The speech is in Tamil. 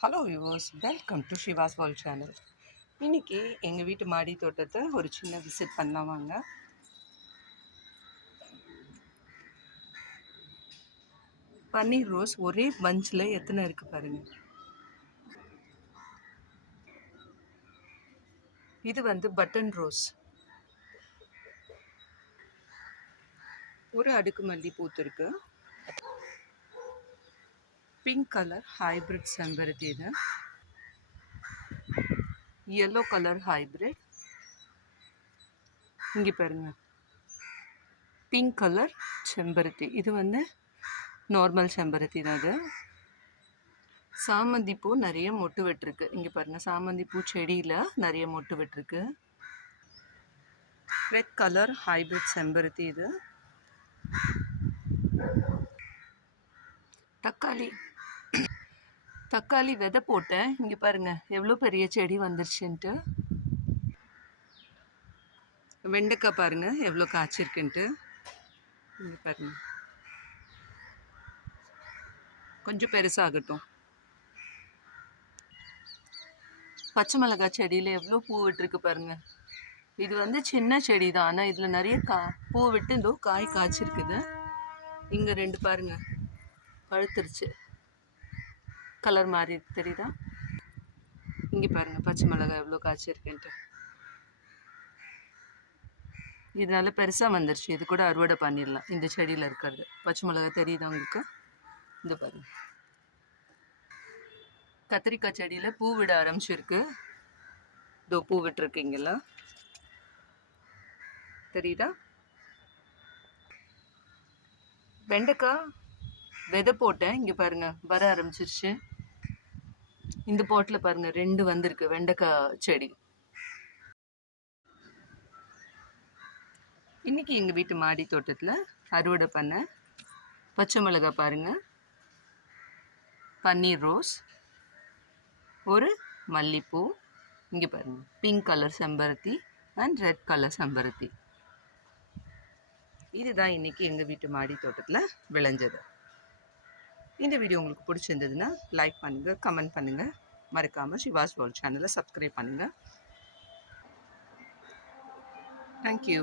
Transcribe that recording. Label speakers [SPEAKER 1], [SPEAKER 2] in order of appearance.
[SPEAKER 1] ஹலோ வியூவர்ஸ் வெல்கம் டு ஸ்ரீவாஸ் வால் சேனல் இன்னைக்கு எங்கள் வீட்டு மாடி தோட்டத்தை ஒரு சின்ன விசிட் பண்ணலாம் வாங்க. பன்னீர் ரோஸ் ஒரே பஞ்சில் எத்தனை இருக்குது பாருங்கள் இது வந்து பட்டன் ரோஸ். ஒரு அடுக்கு மல்லி பூத்திருக்கு பிங்க் கலர் ஹைபிரிட் செம்பருத்தி இது. எல்லோ கலர் ஹைப்ரிட் இங்கே பாருங்க. பிங்க் கலர் செம்பருத்தி இது வந்து நார்மல் செம்பருத்தி தான் அது. சாமந்தி பூ நிறைய மொட்டு விட்டுருக்கு. இங்கே பாருங்க சாமந்தி பூ செடியில் நிறைய மொட்டு விட்டுருக்கு. ரெட் கலர் ஹைப்ரிட் செம்பருத்தி இது. தக்காளி. தக்காளி விதை போட்டேன். இங்கே பாருங்க எவ்வளோ பெரிய செடி வந்துருச்சுன்ட்டு. வெண்டைக்காய் பாருங்க எவ்வளோ காய்ச்சிருக்குன்ட்டு. இங்கே பாருங்க. கொஞ்சம் பெருசாகட்டும். பச்சை மிளகாய் செடியில் எவ்வளோ பூ விட்டுருக்கு பாருங்க. இது வந்து சின்ன செடி தான் ஆனால் இதில் நிறைய கா பூ விட்டு இதோ காய் காய்ச்சிருக்குது. இங்கே ரெண்டு பாருங்க பழுத்துருச்சு. கலர் மாறி தெரியுதா? இங்கே பாருங்கள் பச்சை மிளகாய் எவ்வளோ காய்ச்சிருக்குன்ட்டு இது நல்லா பெருசாக வந்துருச்சு. இது கூட அறுவடை பண்ணிடலாம். இந்த செடியில் இருக்கிறது. பச்சை மிளகாய் தெரியுதா உங்களுக்கு? இந்த பாருங்கள் கத்திரிக்காய் செடியில் பூ விட ஆரம்பிச்சிருக்கு. இதோ பூ விட்டுருக்கீங்களா? தெரியுதா? வெண்டைக்காய்? விதை போட்டேன். இங்கே பாருங்க வர ஆரம்பிச்சிருச்சு. இந்த பாட்டில் பாருங்க ரெண்டு வந்திருக்கு வெண்டைக்காய் செடி. இன்னைக்கு எங்கள் வீட்டு மாடி தோட்டத்தில் அறுவடை பண்ண பச்சை மிளகாய் பாருங்க. பன்னீர் ரோஸ் ஒரு மல்லிப்பூ இங்கே பாருங்க பிங்க் கலர் செம்பருத்தி அண்ட் ரெட் கலர் செம்பருத்தி. இதுதான் இன்னைக்கு எங்கள் வீட்டு மாடி தோட்டத்தில் விளைஞ்சது. இந்த வீடியோ உங்களுக்கு பிடிச்சிருந்ததுன்னா லைக் பண்ணுங்கள் கமெண்ட் பண்ணுங்கள் மறக்காமல் சிவாஸ் வேர்ல்ட் சேனலை சப்ஸ்கிரைப் பண்ணுங்கள் தேங்க்யூ